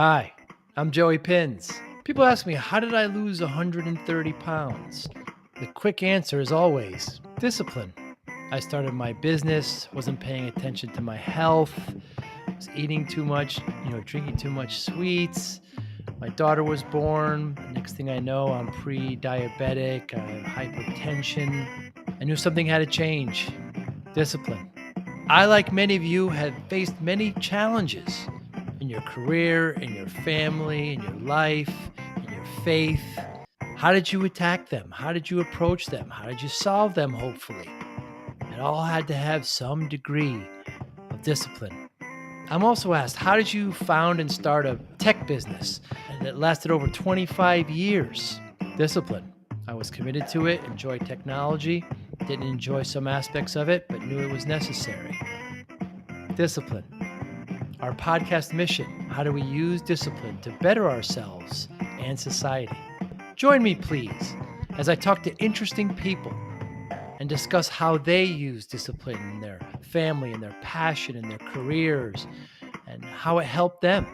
Hi, I'm Joey Pinz. People ask me, how did I lose 130 pounds? The quick answer is always discipline. I started my business, wasn't paying attention to my health, was eating too much, drinking too much sweets. My daughter was born. Next thing I know, I'm pre-diabetic, I have hypertension. I knew something had to change. Discipline. I, like many of you, have faced many challenges in your career, in your family, in your life, in your faith. How did you attack them? How did you approach them? How did you solve them, hopefully? It all had to have some degree of discipline. I'm also asked, how did you found and start a tech business that lasted over 25 years? Discipline. I was committed to it, enjoyed technology, didn't enjoy some aspects of it, but knew it was necessary. Discipline. Our podcast mission: how do we use discipline to better ourselves and society? Join me, please, as I talk to interesting people and discuss how they use discipline in their family, in their passion, in their careers, and how it helped them.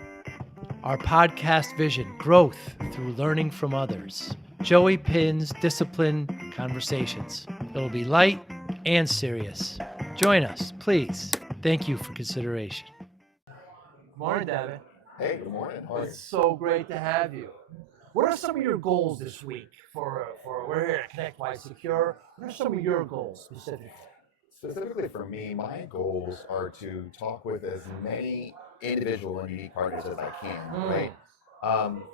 Our podcast vision: growth through learning from others. Joey Pinz Discipline Conversations. It'll be light and serious. Join us, please. Thank you for consideration. Good morning, Devin. Hey, good morning. How are you? It's so great to have you. What are some of your goals this week for we're here at ConnectWise Secure? What are some of your goals specifically? Specifically for me, my goals are to talk with as many individual and unique partners as I can, right? Um,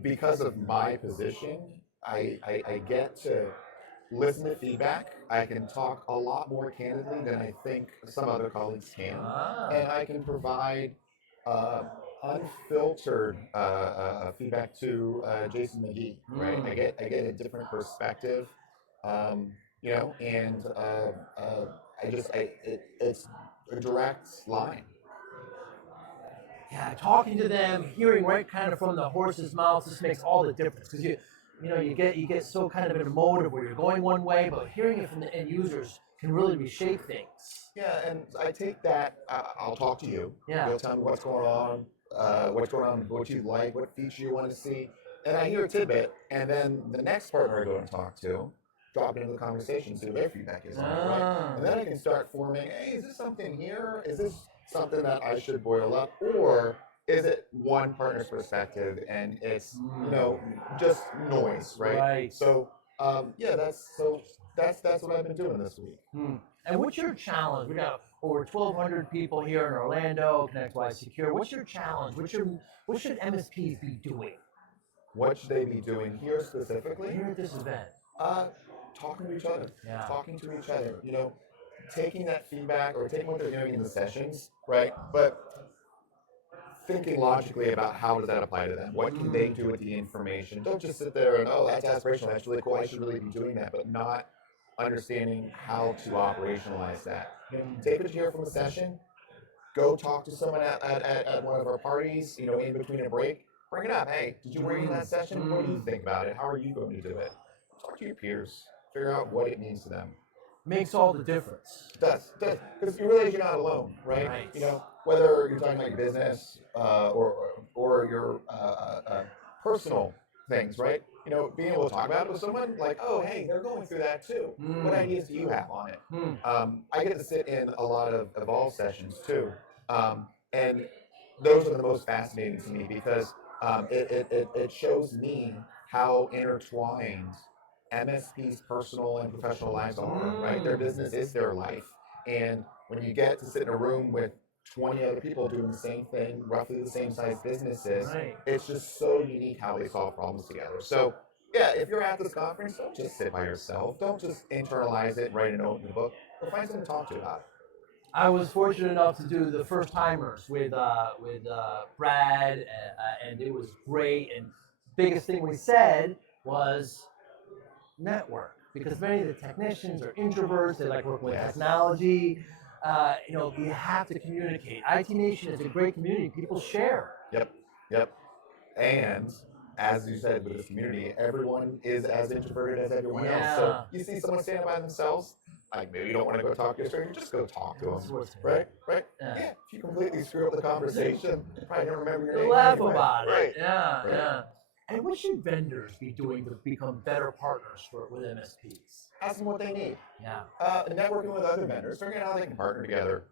because of my position, I get to listen to feedback. I can talk a lot more candidly than I think some other colleagues can. And I can provide uh, unfiltered feedback to Jason McGee, right? I get a different perspective, and it's a direct line. Yeah, talking to them, hearing right kind of from the horse's mouth, just makes all the difference because you get so kind of in a mode of where you're going one way, but hearing it from the end users can really reshape things. Yeah, and I take that. I'll talk to you. Yeah. You'll tell me what's going on, what you like, what feature you want to see, and I hear a tidbit, and then the next partner I go and talk to, drop into the conversation, see what their feedback is on it, right? And then I can start forming. Hey, is this something here? Is this something that I should boil up, or is it one partner's perspective and it's just noise, right? Right. So yeah, that's what I've been doing this week. And what's your challenge? We got over 1,200 people here in Orlando, ConnectWise Secure. What's your challenge? What should MSPs be doing What should they be doing here specifically? here at this event? Uh, Talking to each other. Yeah. Talking to each other. Taking that feedback or taking what they're doing in the sessions, right? But thinking logically about how does that apply to them? What can they do with the information? Don't just sit there and, oh, that's aspirational, that's really cool, I should really be doing that, but not understanding how to operationalize that. Take what you hear from a session, go talk to someone at one of our parties, in between a break, bring it up. Hey, did you bring in that session? What do you think about it? How are you going to do it? Talk to your peers, figure out what it means to them. Makes all the difference. It does, because you realize you're not alone, right? Right. Whether you're talking about your business or your personal things, right? Being able to talk about it with someone like, oh, hey, they're going through that too. What ideas do you have on it? I get to sit in a lot of Evolve sessions too, and those are the most fascinating to me because it shows me how intertwined MSP's personal and professional lives are, right? Their business is their life. And when you get to sit in a room with 20 other people doing the same thing, roughly the same size businesses, Right. it's just so unique how they solve problems together. So, yeah, if you're at this conference, don't just sit by yourself. Don't just internalize it and write a note in the book. Go find someone to talk to about it. I was fortunate enough to do the first timers with Brad, and it was great. And the biggest thing we said was network, because many of the technicians are introverts. They like working with technology. You have to communicate. IT Nation is a great community. People share. Yep. And as you said, with this community, everyone is as introverted as everyone else. So you see someone standing by themselves, like maybe you don't want to go talk to a stranger, just go talk to That's them, what's right? Right? Yeah. Yeah. If you completely screw up the conversation, you probably don't remember your They name laugh anyway. about it. Right. Yeah, Right. yeah. And what should vendors be doing to become better partners with MSPs? Ask them what they need. Yeah. Networking with other vendors, figuring out how they can partner together.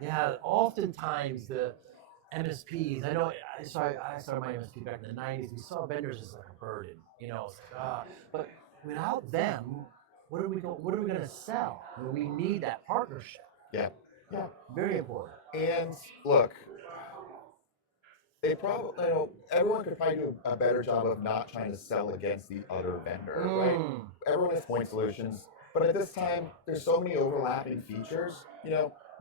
Yeah, oftentimes the MSPs, I know I started my MSP back in the 90s. We saw vendors as like a burden, it's like, but without them, what are we going to sell? I mean, we need that partnership. Yeah. Yeah. Very important. And look, they probably, everyone could probably do a better job of not trying to sell against the other vendor, right? Everyone has point solutions, but at this time, there's so many overlapping features.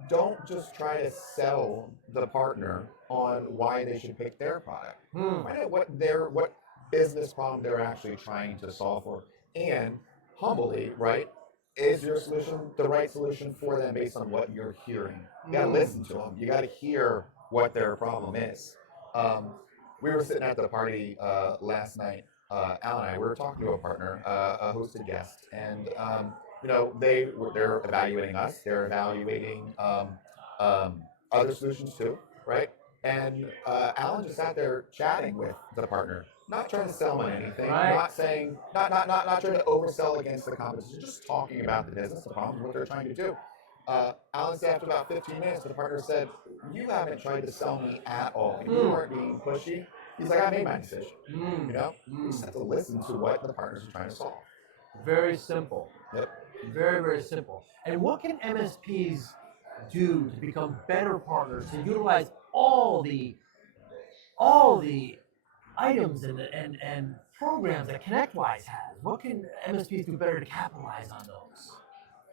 Don't just try to sell the partner on why they should pick their product. Find out what business problem they're actually trying to solve for, and humbly, right? Is your solution the right solution for them based on what you're hearing? You gotta listen to them. You gotta hear what their problem is. We were sitting at the party last night. Al and I were talking to a partner, a hosted guest, and they're evaluating us. They're evaluating other solutions too, right? And Alan just sat there chatting with the partner, not trying to sell on anything, Right. not saying, not trying to oversell against the competition, just talking about the business, the problems, what they're trying to do. Alan said after about 15 minutes, the partner said, "You haven't tried to sell me at all. You weren't being pushy." He's like, "I made my decision." You just have to listen to what the partners are trying to solve. Very simple. Yep. Very, very simple. And what can MSPs do to become better partners to utilize all the items and programs that ConnectWise has? What can MSPs do better to capitalize on those?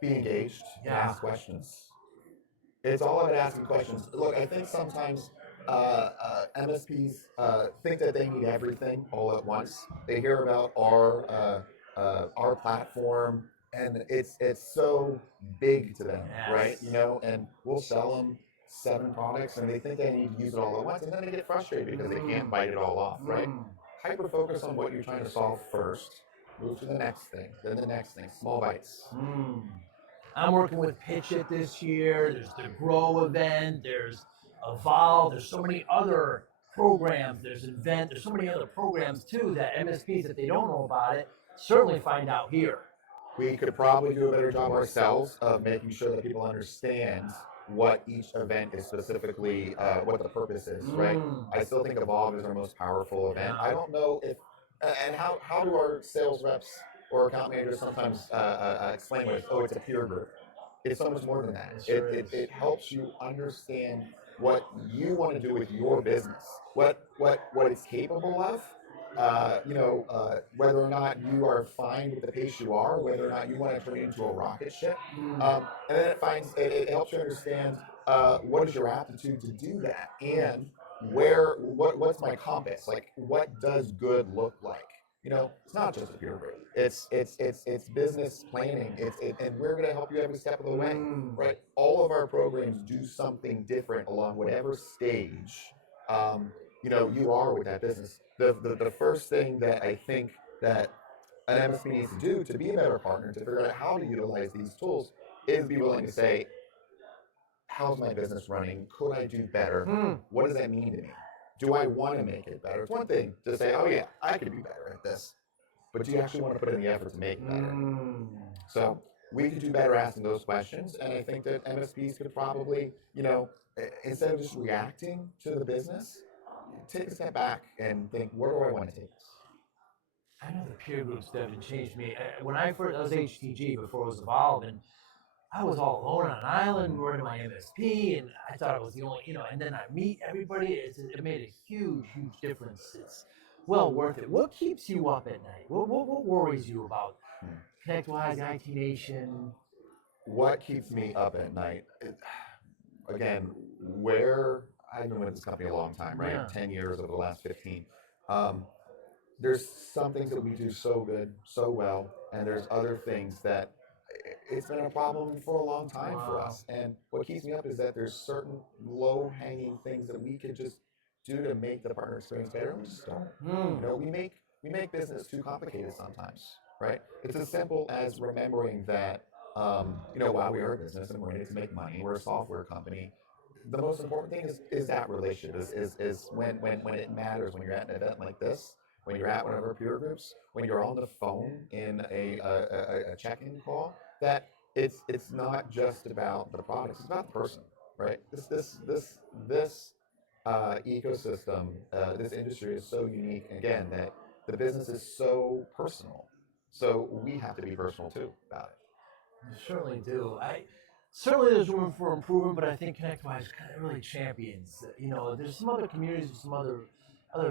Be engaged and Yeah. ask questions. It's all about asking questions. Look, I think sometimes MSPs think that they need everything all at once. They hear about our platform, and it's so big to them, Yes. right? And we'll sell them 7 products, and they think they need to use it all at once, and then they get frustrated because they can't bite it all off, right? Hyper focus on what you're trying to solve first. Move to the next thing, then the next thing. Small bites. I'm working with Pitch It this year. There's the Grow event. There's Evolve. There's so many other programs. There's Invent. There's so many other programs too that MSPs, if they don't know about it, certainly find out here. We could probably do a better job ourselves of making sure that people understand what each event is specifically, what the purpose is, right? I still think Evolve is our most powerful event. I don't know if, and how do our sales reps or account managers sometimes explain what it is? Oh, it's a peer group. It's so much more than that. It helps you understand what you want to do with your business, what it's capable of. Whether or not you are fine with the pace you are, whether or not you want to turn it into a rocket ship, and then it helps you understand what is your aptitude to do that, and what's my compass, like what does good look like. It's not just a peer group. It's business planning. And we're going to help you every step of the way, right? All of our programs do something different along whatever stage you are with that business. The first thing that I think that an MSP needs to do to be a better partner, to figure out how to utilize these tools, is be willing to say, how's my business running? Could I do better? What does that mean to me? Do I want to make it better? It's one thing to say, oh yeah, I could be better at this. But do you actually want to put in the effort to make it better? So we could do better asking those questions. And I think that MSPs could probably, instead of just reacting to the business, take a step back and think, where do I want to take this? I know the peer groups, Devin, changed me. When I was HTG before it was Evolve, and I was all alone on an island running my MSP, and I thought I was the only, and then I meet everybody. It made a huge, huge difference. It's well worth it. What keeps you up at night? What worries you about ConnectWise, IT Nation? What keeps me up at night? Again, I've been with this company a long time, right? Yeah. 10 years over the last 15. There's some things that we do so good, so well, and there's other things that it's been a problem for a long time for us. And what keeps me up is that there's certain low-hanging things that we could just do to make the partner experience better, and we just don't. We make business too complicated sometimes. right? It's as simple as remembering that, while we are a business and we're in it to make money, we're a software company. The most important thing is that relationship is when it matters, when you're at an event like this, when you're at one of our peer groups, when you're on the phone in a check-in call, that it's not just about the products, it's about the person, right? This ecosystem, this industry is so unique again that the business is so personal. So we have to be personal too about it. You certainly do. I certainly there's room for improvement, but I think ConnectWise kind of really champions. There's some other communities with some other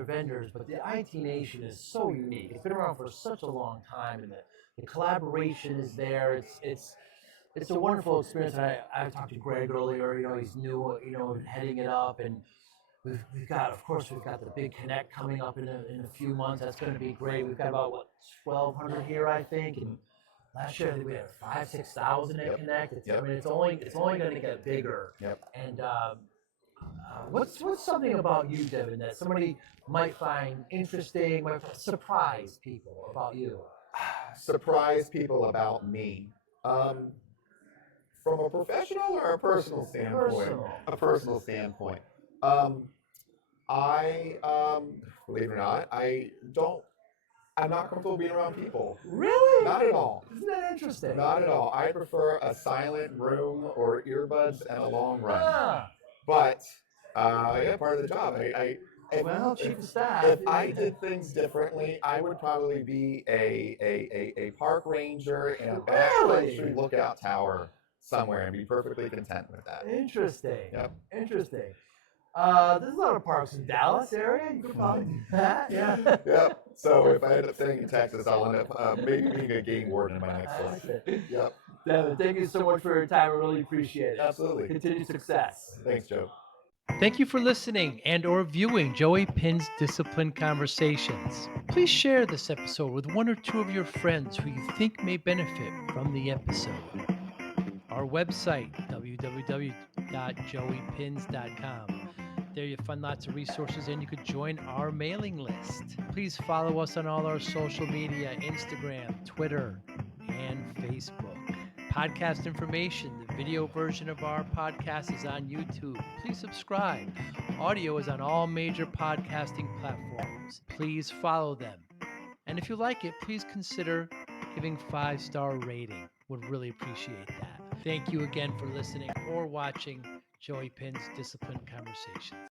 vendors, but the IT Nation is so unique. It's been around for such a long time, and the collaboration is there. It's a wonderful experience. I talked to Greg earlier. He's new. Heading it up, and we've got, of course, we've got the big Connect coming up in a few months. That's going to be great. We've got about 1,200 here, I think, and last year I think we had 5,000-6,000 at Yep. Connect. Yep. I mean, it's only going to get bigger. Yep. And what's something about you, Devin, that somebody might find interesting, might surprise people about you? Surprise people about me. From a professional or a personal standpoint? Personal. A personal standpoint. I believe it or not, I'm not comfortable being around people. Really? Not at all. Isn't that interesting? Not at all. I prefer a silent room or earbuds and a long run. Ah, But part of the job. chief of staff. If I did things differently, I would probably be a park ranger in a backcountry lookout tower somewhere and be perfectly content with that. Interesting. Yep. Interesting. There's a lot of parks in Dallas area. You could probably do that. Yeah. Yep. So if I end up staying in Texas, I'll end up maybe being a game warden in my next life. Yep. Devin, thank you so much for your time. I really appreciate it. Absolutely. Continued success. Thanks, Joe. Thank you for listening and or viewing Joey Pinz Discipline Conversations. Please share this episode with one or two of your friends who you think may benefit from the episode. Our website, www.joeypins.com. There you'll find lots of resources and you could join our mailing list. Please follow us on all our social media, Instagram, Twitter, and Facebook. Podcast information, the video version of our podcast is on YouTube. Please subscribe. Audio is on all major podcasting platforms. Please follow them. And if you like it, please consider giving 5-star rating. Would really appreciate that. Thank you again for listening or watching Joey Pinz Discipline Conversations.